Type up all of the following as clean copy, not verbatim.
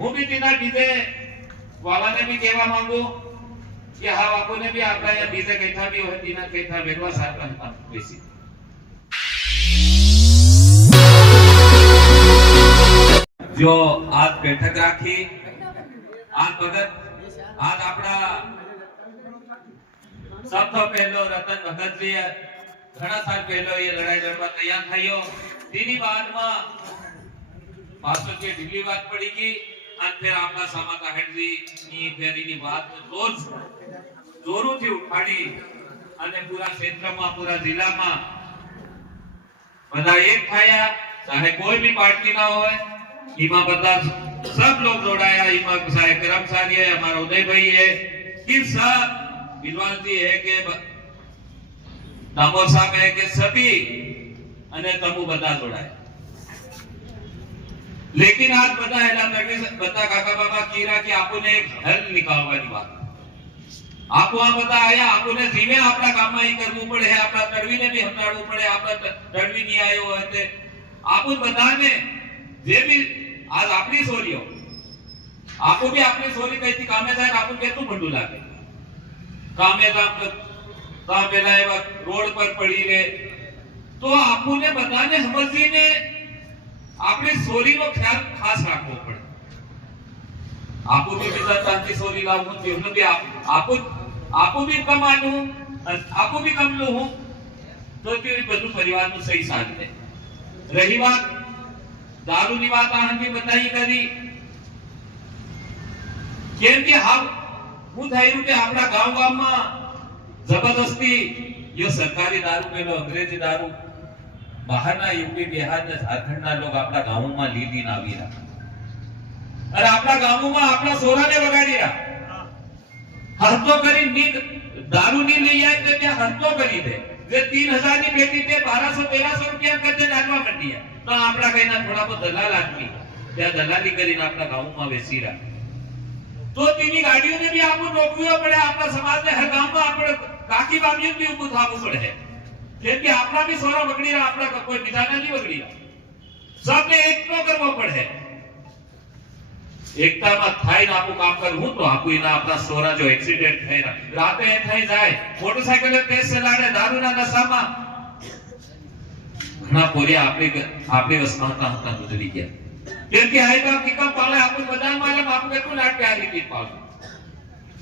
હું બી તેના ડીજે વાવાને બી કહેવા માંગુ કે હા બાપુને બી આપણા અહીંયા ડીજે કઈથા બી હોય તેના કઈથા વેગવા સાથ બેસી जो आज बैठक राखी आज भगत आज अपना सब तो पहलो रतन भगत जी घना साल पहलो ये लड़ाई लड़वा तैयार थयो तेनी बाद में पासो के ढीली बात पड़ी की और फिर आपका समाता हेडजी ની ફેરીની વાત રોજ જોરોથી ઉઠાડી અને પૂરા ક્ષેત્રમાં પૂરા જિલ્લામાં બધા એક થયા ચાહે કોઈ भी पार्टी ना હોય इमा बता सब लोग जोड़ाया इमा सारे कर्मचारी है हमारा उदय भाई है कि सब विद्वान जी है के दामोर साहब है के सभी अने तमु बता जोड़ाया लेकिन आज बता है बता काका बाबा कीरा कि आपो ने एक हल निकालवानी बात आपो आ बता आया आपो ने जीवे आपला काम में ही करવું પડે આપડા તડવી ને भी હટાડવું પડે આપડા તડવી ની આયો હોય તે आपो બધાને જે भी आज अपनी सोलियो आपको भी अपनी सोली कहती कामे जाए आपको केतु बंडू लागे कामे काम पेला एवा रोड पर पड़ी रे तो आपको ने बताने समझी ने अपनी सोली नो ख्याल खास रखो पड़े आपको भी पिता शांति सोली लाऊं तो भी आपको भी कम आलू आपको भी कम लो हूं तो भी बधु परिवार नु सही साथ दे रही बात दारू ની વાત આણંદી બતાઈ કરી કેમ કે હાલ હું થયું કે આપણા ગામમાં જબરદસ્તી યો સરકારી દારૂ પેલો અંગ્રેજી દારૂ બહારના યુપી બિહાર ને ઝારખંડ ના લોક આપણા ગામમાં લીધી ના આવી રહ્યા અને આપણા ગામમાં આપણા સોરાને વગાડી રહ્યા હરતો કરી નીંદ દારૂ ની લઈ આય તો ત્યાં હરતો કરી દે જે 3000 ની પેટી તે 1200 રૂપિયા કરજે નાખવા માંડી तो आपला काही ना थोडा बहुत दलाल आदमी त्या दलाली કરીને આપણા ગામમાં બેસી રહ્યા તો તેની ગાડીઓને भी आपको रोकવો પડે આપણા સમાજને હર ગામમાં આપણે કાકી બામીઓ भी ઊભું થવું પડે કેમ કે આપણા भी સોરા બગડી રહ્યા આપણા કોઈ બીજાના નહીં બગડી રહ્યા सबने एक तो કરવો પડે એકતામાં થાઈને આપું કામ કરવું તો આપું એના આપણા સોરા જો એક્સિડન્ટ થઈ રહ્યા રાતે એ થઈ જાય મોટરસાઇકલ તેજ ચલાડે દારૂના નશામાં ना पूरे आपने वस्ताता होता गुजरी गया क्योंकि आएगा कि कम पाले आपको बदान मालूम आपको को लाट प्यारी की पाल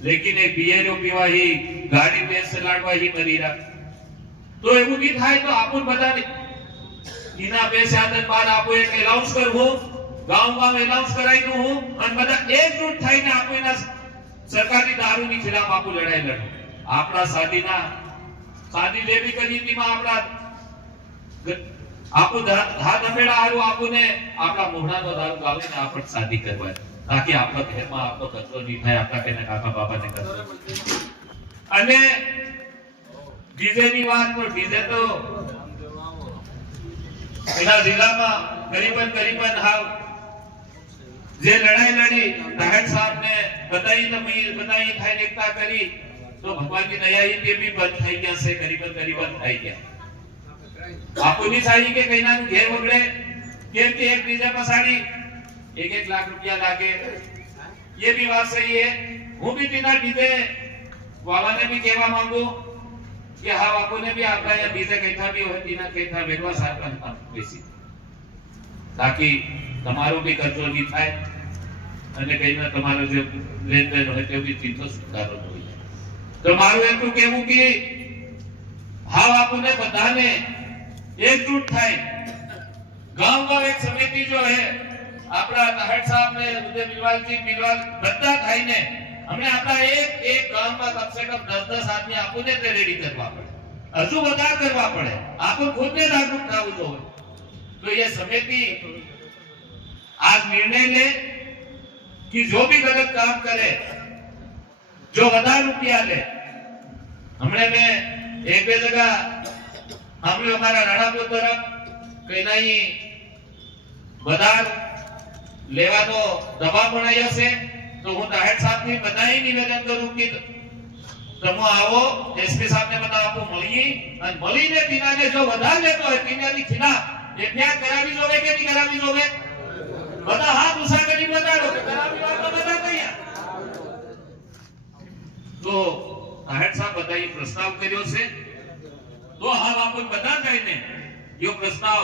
लेकिन एक बियरो पीवा ही गाड़ी तेज से लाडवा ही मरी रहा तो એવું भी થાય તો આપણ બધાને ઇના બે સાધન બાદ આપો એક એલાઉન્સ કરવો ગામ એલાઉન્સ કરાઈ દઉં હું અને બધા એકજૂટ થઈને આપો એના સરકારી દારૂની ખિલાફ આપો લડાઈ લડો આપણા સાદી લેવી કરી તેમાં આપણા आपको हाथ अमेड़ा आरो आपने आपला मोहना नो दारू गावे ने आपट शादी करवाय ताकि आपका घर में आपको कचरो नहीं થાય आपका कहने काका बाबा ने कचरो અને ડીજે ની વાત પર ડીજે તો એના જિલ્લામાં કરીબન હાવ જે લડાઈ લડી રાહત સાહેબ ने बताई થાય એકતા કરી તો ભગવાન ની દયા એ भी બંધ થઈ ગયા છે કરીબન થઈ ગયા आपको नहीं चाहिए कि कहीं ना घेर वगड़े केम के एक डीजे पसाड़ी 1-1 लाख रुपया लागे ये भी बात सही है हूं भी तीना डीजे वाला ने भी कहवा मांगू कि हाँ आपको ने भी आपका या डीजे कईथा भी हो तीना कईथा वेगवा साथ बेसी ताकि તમારો भी खर्चो नहीं થાય અને કઈના તમારો જે લેનદેન હોય તે भी ચિંતો સુધારો હોય તમારું એટલું કહેવું કે હા આપને બધાને एकजुट થાય गांव एक समिति जो है આપડા નાહટ साहब ने उदय बिलवाल जी बिलवाल બધા થાઈને हमने આપડા एक गांव में कम से कम 10 आदमी आपने ते रेडी करवा पड़े हजू बता करवा पड़े आपको खुद ने जागरूक થવું જોઈએ तो ये समिति आज निर्णय ले कि जो भी गलत काम करे जो વધારે રૂપિયા ले हमने में एक બે जगह हमने हमारा राणापुर तरफ कहीं नहीं बदार लेवानो दबाव बनाया से तो हूं नाहट साहब ने बताई निवेदन करूं कि तमो आवो एसपी साहब ने बता आपको मळी અને મળીને દિનાને જો વધાર લેતો હોય દિનાની ખિલાફ એ ત્યાં કરાવી જોવે કે નહીં કરાવી જોવે બધા હાથ ઉસા કરી બતાડો કે કરાવી તો તાહેર સાહેબ બધાએ પ્રસ્તાવ કર્યો છે તો હાલ આપણ બધા થઈને યો પ્રસ્તાવ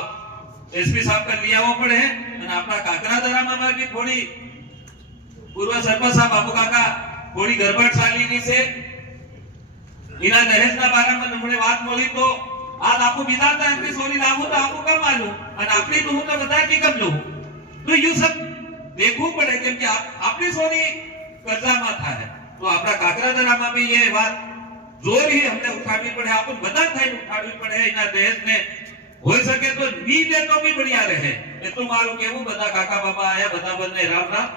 એસપી સાહેબ કર લઈ આવવો પડે અને આપણા કાકરાદરામાં મારી થોડી પૂર્વ સરપંચ સાહેબ બાપુ કાકા થોડી ગરબડ ચાલીની છે એના દહેજના બારામાં તમને વાત મળી તો આજ આપકો વિધાતા એમની સોની લાગુ તો આપको कम मालूम અને આપણી તો હું તો બતા કે કમ લઉં તો યુ સબ देखવું પડે કેમ કે આપણી સોની કબજામાં થાય તો આપણા કાકરાદરામાં भी ये बात जोर ही हमने उठानी पड़े अपन બધા થઈને ઉઠાડવી પડે એના દહેજને हो सके तो नी दे तो भी बढ़िया रहे ये तो मालूम केવું બધા કાકા બાપા આયા બધા બંને રામ રામ